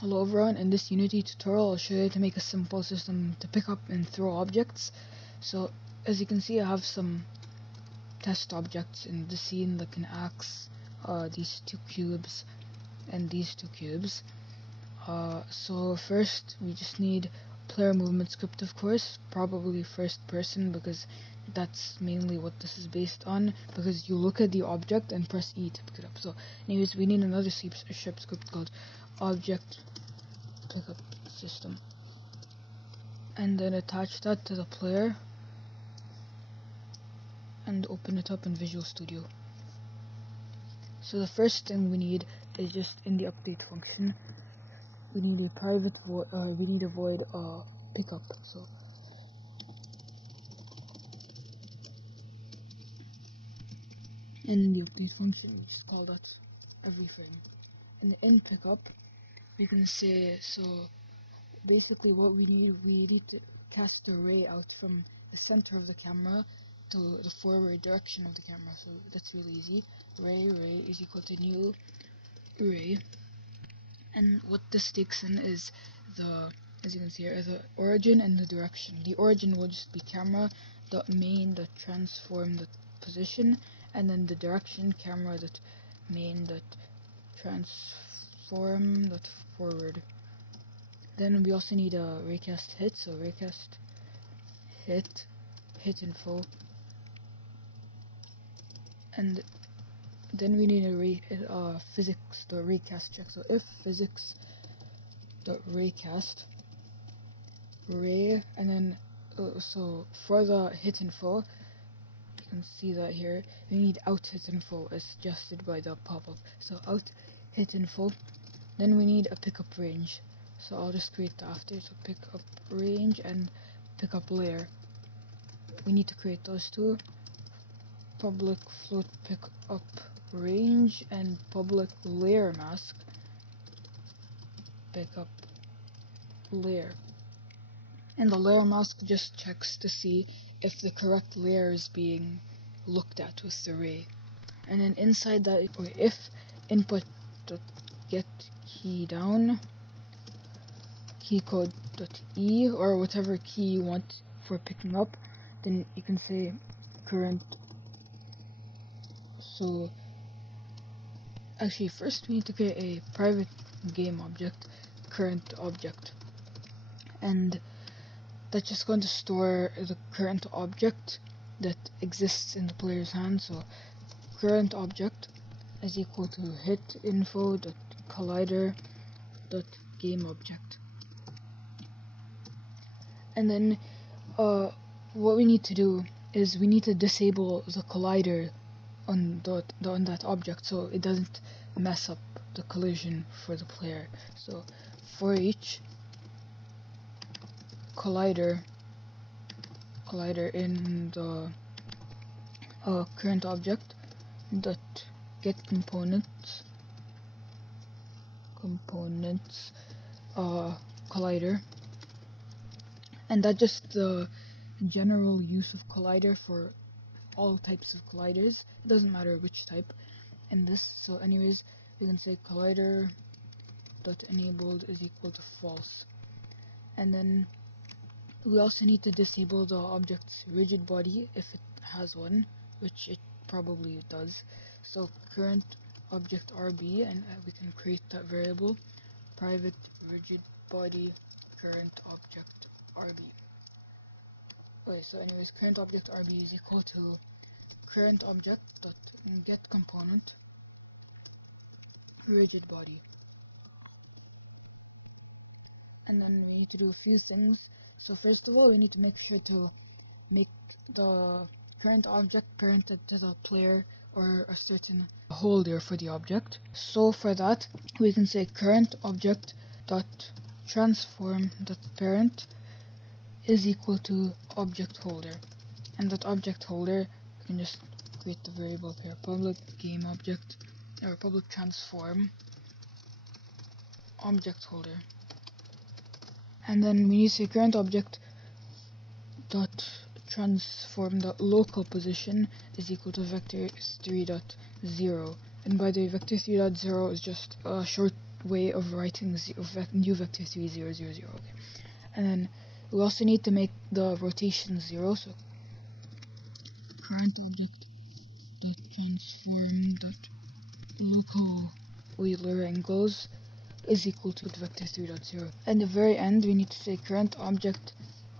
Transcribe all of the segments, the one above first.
Hello everyone, in this Unity tutorial I'll show you how to make a simple system to pick up and throw objects. So as you can see, I have some test objects in the scene, like an axe, these two cubes, and these two cubes. So first we just need player movement script, of course, probably first person, because that's mainly what this is based on, because you look at the object and press E to pick it up. So anyways, we need another C# script called object pickup system, and then attach that to the player and open it up in Visual Studio. So the first thing we need is just in the update function, we need a private void, we need a void pickup. So in the update function we just call that every frame. And in pickup we can say, so basically what we need to cast the ray out from the center of the camera to the forward direction of the camera. So that's really easy. Ray is equal to new ray, and what this takes in is the, as you can see here, the origin and the direction. The origin will just be camera dot main dot transform dot position, and then the direction camera dot main dot transform dot forward. Then we also need a raycast hit, so raycast hit info, and then we need a physics dot raycast check. So if physics dot raycast ray, and then so for the hit info, you can see that here we need out hit info as suggested by the pop-up. So out hit info, then we need a pickup range. So I'll just create that after. So pick up range and pick up layer. We need to create those two. Public float pick up range and public layer mask pick up layer. And the layer mask just checks to see if the correct layer is being looked at with the ray. And then inside that, if input get key down key code .e, or whatever key you want for picking up, then you can say current. So actually first we need to create a private game object, current object, and that's just going to store the current object that exists in the player's hand. So current object is equal to hit info dot collider dot game object. And then what we need to do is we need to disable the collider on that object, so it doesn't mess up the collision for the player. So for each collider in the current object dot GetComponents collider, and that's just the general use of collider for all types of colliders. It doesn't matter which type in this. So anyways, we can say collider dot enabled is equal to false. And then we also need to disable the object's rigid body if it has one, which it probably does. So current object RB, and we can create that variable, private rigid body current object RB. Okay, so anyways, current object RB is equal to current object dot get component rigid body. And then we need to do a few things. So first of all, we need to make sure to make the current object parented to the player or a certain holder for the object. So for that, we can say current object dot transform dot parent is equal to object holder, and that object holder, we can just create the variable here, public game object, or public transform object holder. And then we need to say current object dot transform the local position is equal to vector 3.0, and by the way, vector 3.0 is just a short way of writing new vector 3 0 0 0. Okay, and then we also need to make the rotation 0. So current object dot transform dot local Euler angles is equal to vector 3.0. At the very end, we need to say current object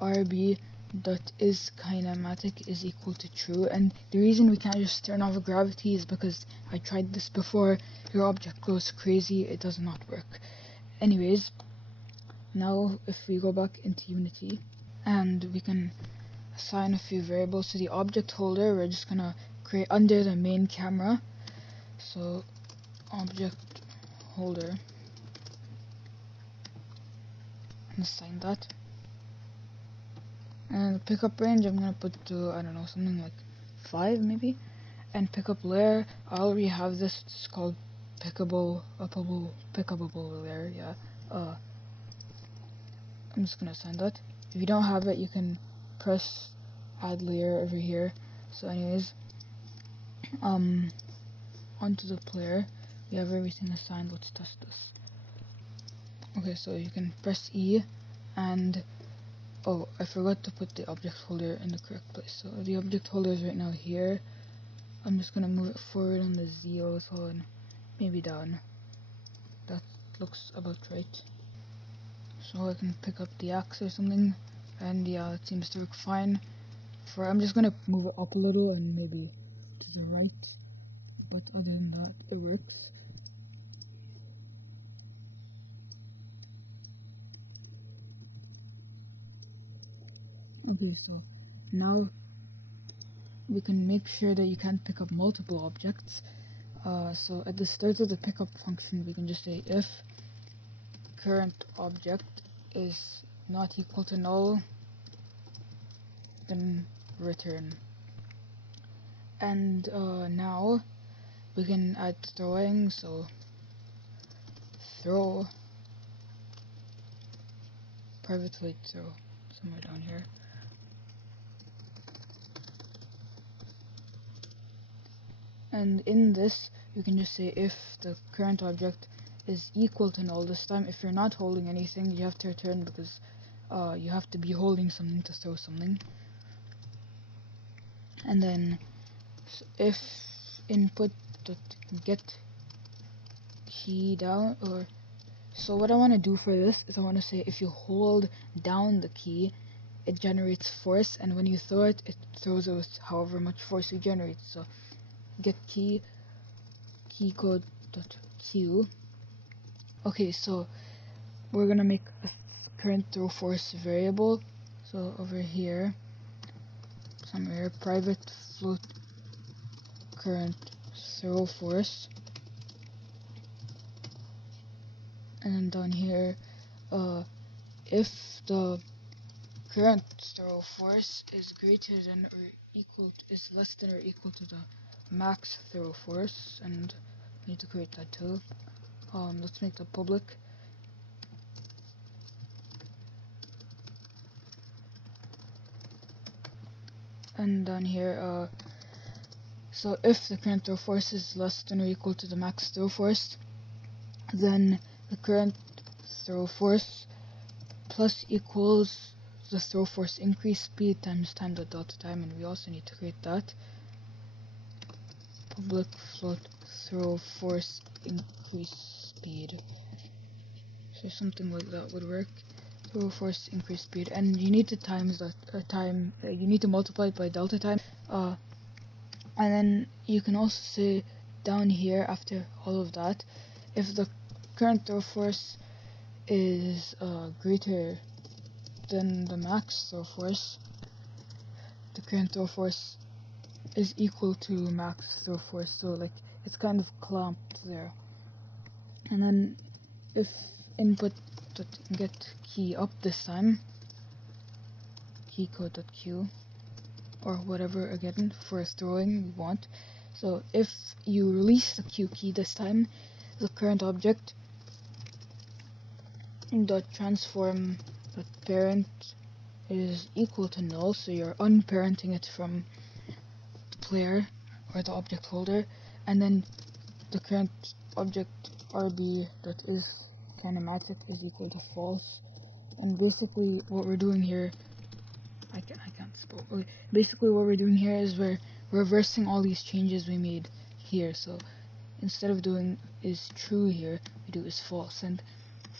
rb dot is kinematic is equal to true. And the reason we can't just turn off gravity is because I tried this before. Your object goes crazy, it does not work. Anyways, now if we go back into Unity and we can assign a few variables to the object holder, we're just gonna create under the main camera. So object holder, and assign that. And pickup range, I'm gonna put to, I don't know, something like 5 maybe. And pickup layer, I already have this. It's called pickable layer. Yeah. I'm just gonna assign that. If you don't have it, you can press add layer over here. So anyways, onto the player, we have everything assigned. Let's test this. Okay, so you can press E, and oh, I forgot to put the object holder in the correct place. So the object holder is right now here. I'm just gonna move it forward on the Z also, and maybe down. That looks about right. So I can pick up the axe or something, and yeah, it seems to work fine. I'm just gonna move it up a little and maybe to the right, but other than that, it works. Okay, so now we can make sure that you can't pick up multiple objects. So at the start of the pickup function, we can just say if current object is not equal to null, then return. And now we can add throwing, so throw private void throw somewhere down here. And in this, you can just say if the current object is equal to null. This time, if you're not holding anything, you have to return, because you have to be holding something to throw something. And then if input get key down, or so what I want to do for this is I want to say if you hold down the key, it generates force, and when you throw it, it throws it with however much force you generate. So get key code dot q. Okay, so we're gonna make a current throw force variable. So over here, somewhere, private float current throw force, and then down here, if the current throw force is greater than or equal to, is less than or equal to the max throw force, and we need to create that too. Let's make that public. And down here, so if the current throw force is less than or equal to the max throw force, then the current throw force plus equals the throw force increase speed times time dot delta time, and we also need to create that. Public float throw force increase speed. So something like that would work. Throw force increase speed, and you need to times that you need to multiply it by delta time. And then you can also say down here after all of that, if the current throw force is greater than the max throw force, the current throw force is equal to max throw force. So like it's kind of clamped there. And then if input get key up this time, key code.q, or whatever again for throwing we want. So if you release the q key this time, the current object dot transform dot parent is equal to null, so you're unparenting it from the player or the object holder, and then the current object rb.isKinematic is equal to false. And basically what we're doing here, I can't spell. Okay, basically what we're doing here is we're reversing all these changes we made here. So instead of doing is true here, we do is false. And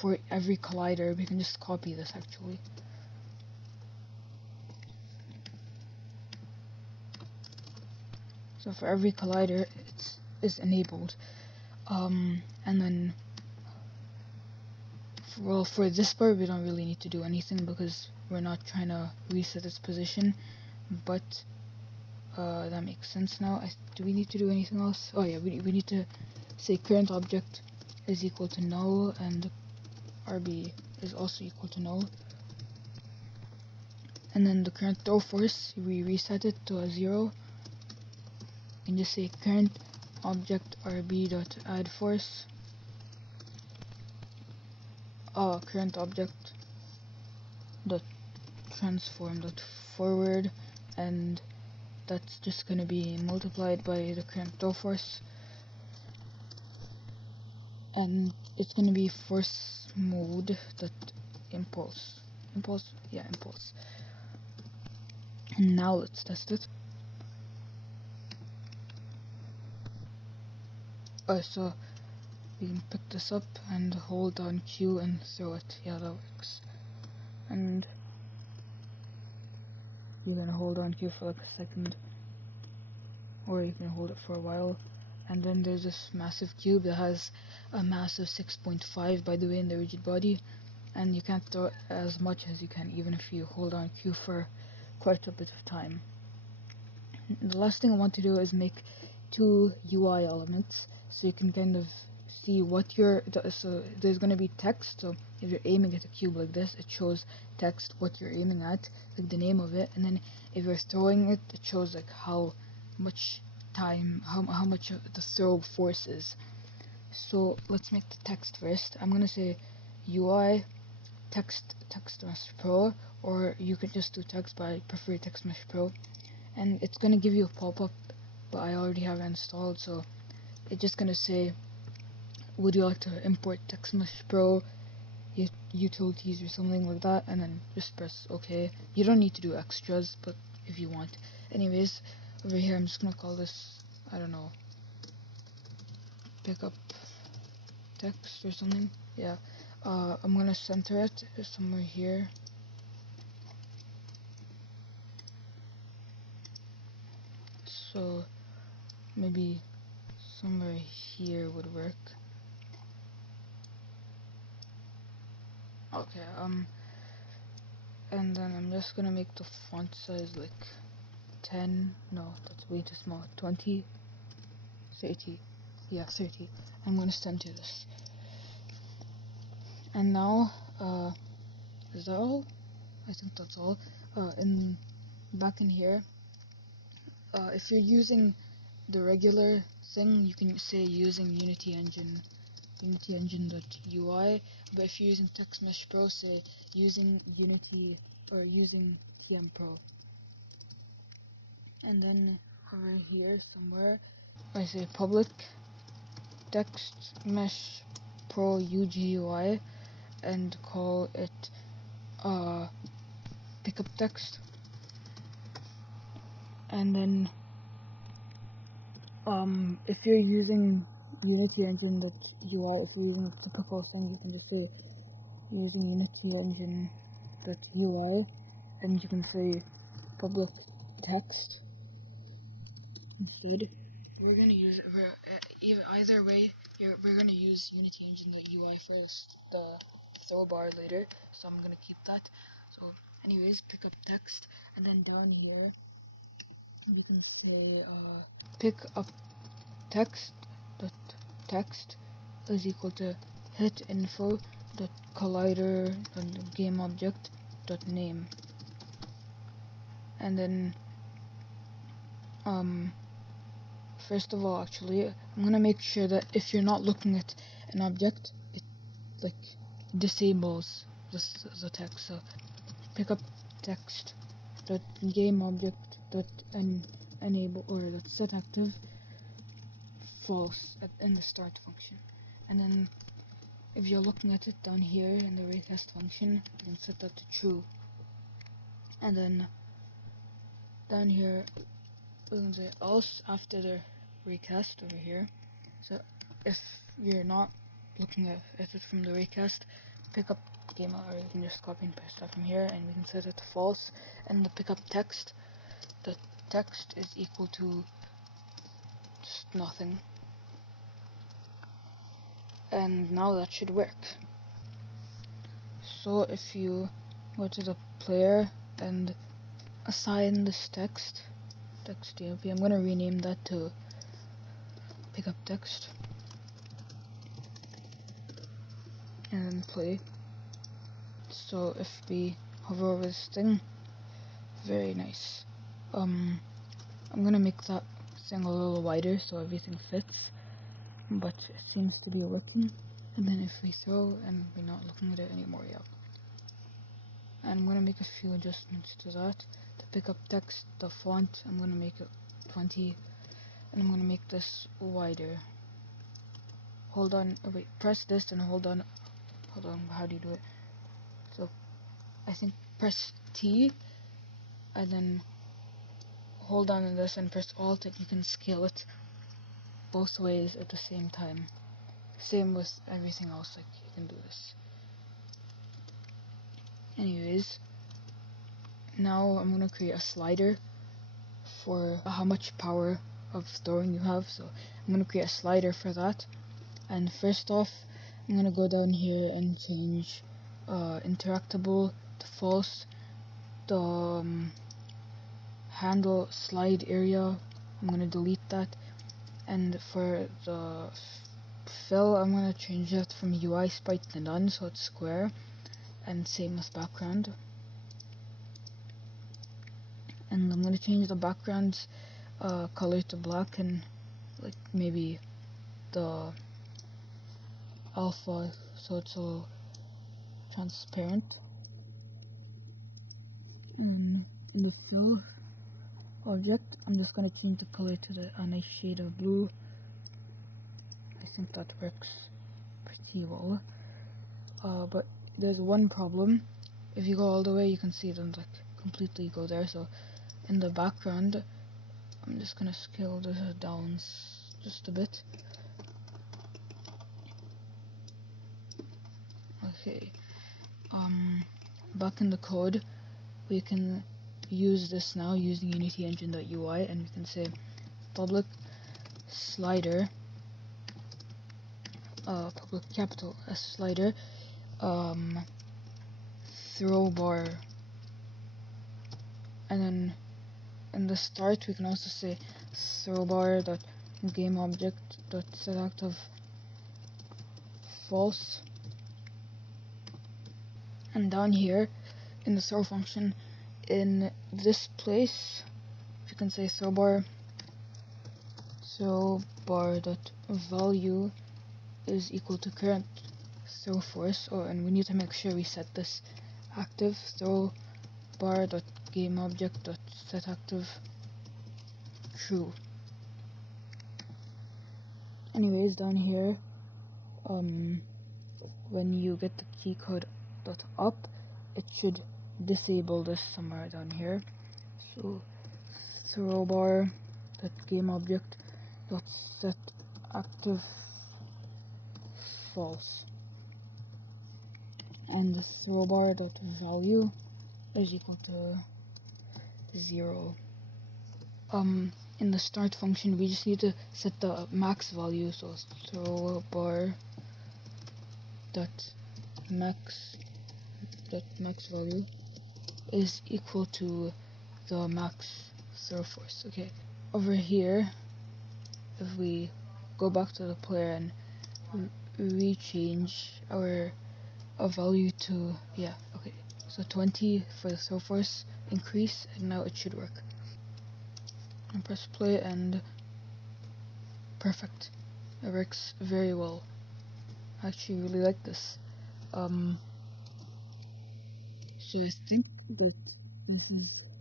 for every collider, we can just copy this actually. So for every collider, it's enabled. And then, for this part, we don't really need to do anything because we're not trying to reset its position. But that makes sense now. Do we need to do anything else? Oh yeah, we need to say current object is equal to null and RB is also equal to null. And then the current throw force, we reset it to a 0. You can just say current object RB.add force. Current object dot transform dot forward, and that's just going to be multiplied by the current throw force, and it's going to be force mode dot impulse. And now let's test it. So we can pick this up and hold down Q and throw it. Yeah, that works. And you can hold on Q for like a second, or you can hold it for a while. And then there's this massive cube that has a mass of 6.5 by the way in the rigid body, and you can't throw it as much as you can even if you hold on Q for quite a bit of time. The last thing I want to do is make 2 UI elements so you can kind of see what so there's going to be text. So if you're aiming at a cube like this, it shows text what you're aiming at, like the name of it, and then if you're throwing it, it shows like how much time, how much the throw force is. So let's make the text first. I'm gonna say UI text mesh pro, or you can just do text, but I prefer text mesh pro. And it's gonna give you a pop-up, but I already have it installed, so it's just gonna say, would you like to import text mesh pro utilities or something like that, and then just press OK. You don't need to do extras, but if you want. Anyways, over here I'm just gonna call this, I don't know, pick up text or something. Yeah. I'm gonna center it somewhere here. So maybe somewhere here would work. Okay, and then I'm just gonna make the font size like 10, no, that's way too small, 20, 30, yeah, 30. I'm gonna center this. And now, is that all? I think that's all. Back in here, if you're using the regular thing, you can say using Unity engine.ui, but if you're using Text Mesh Pro, say using Unity or using TM Pro. And then over here somewhere, I say public Text Mesh Pro UGUI and call it pickup text. And then if you're using Unity engine.ui, if you're using a typical thing, you can just say using Unity engine.ui, and you can say public text instead. We're gonna use either way. We're gonna use Unity engine.ui for the throw bar later, so I'm gonna keep that. So, anyways, pick up text, and then down here you can say pick up text dot text is equal to hit info dot collider dot game object dot name, and then first of all, actually, I'm gonna make sure that if you're not looking at an object, it like disables the text. So pick up text dot game object dot enable or dot set active false in the start function, And then if you're looking at it down here in the raycast function, you can set that to true. And then down here we can say else after the raycast over here. So if you're not looking at it from the raycast, pick up game, or you can just copy and paste that from here, and we can set it to false. And the pickup text, the text is equal to just nothing. And now that should work. So if you go to the player and assign this text DMP, I'm gonna rename that to pickup text, and then play. So if we hover over this thing, very nice. I'm gonna make that thing a little wider so everything fits, but it seems to be working. And then if we throw and we're not looking at it anymore, yeah. And I'm gonna make a few adjustments to that. To pick up text, the font, I'm gonna make it 20, and I'm gonna make this wider. Hold on, oh wait, press this and hold on, how do you do it? So I think press T and then hold on to this and press Alt, and you can scale it both ways at the same time. Same with everything else, like you can do this. Anyways, now I'm gonna create a slider for how much power of storing you have. So I'm gonna create a slider for that. And first off, I'm gonna go down here and change interactable to false. The handle slide area, I'm gonna delete that. And for the fill, I'm gonna change that from UI sprite to none, so it's square. And same with background. And I'm gonna change the background's color to black, and like maybe the alpha so it's a little transparent. And in the fill object, I'm just gonna change the color to a nice shade of blue. I think that works pretty well. But there's one problem. If you go all the way, you can see them like completely go there. So in the background, I'm just gonna scale this down just a bit. Okay. Back in the code, we can use this now using Unity Engine.ui, and we can say public slider, public capital S slider, throw bar, and then in the start we can also say throw bar dot game object dot set active false. And down here in the throw function, in this place, you can say throw bar dot value is equal to current throw force. And we need to make sure we set this active. Throw bar dot game object dot set active true. Anyways, down here, when you get the key code dot up, it should disable this somewhere down here. So throw bar dot game object dot set active false, and the throw bar dot value is equal to 0. In the start function, we just need to set the max value. So throw bar dot max value is equal to the max throw force. Okay, over here, if we go back to the player and rechange our value to, yeah, okay, so 20 for the throw force increase, and now it should work. And press play, and perfect. It works very well. I actually really like this. So I think that this is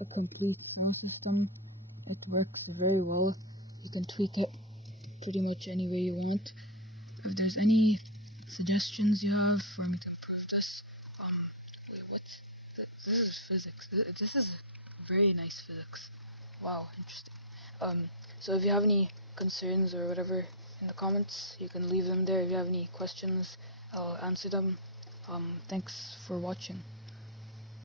a complete file system. It works very well. You can tweak it pretty much any way you want. if there's any suggestions you have for me to improve this. Wait, what? This is physics. This is very nice physics. Wow, interesting. So if you have any concerns or whatever in the comments, you can leave them there. If you have any questions, I'll answer them. Thanks for watching.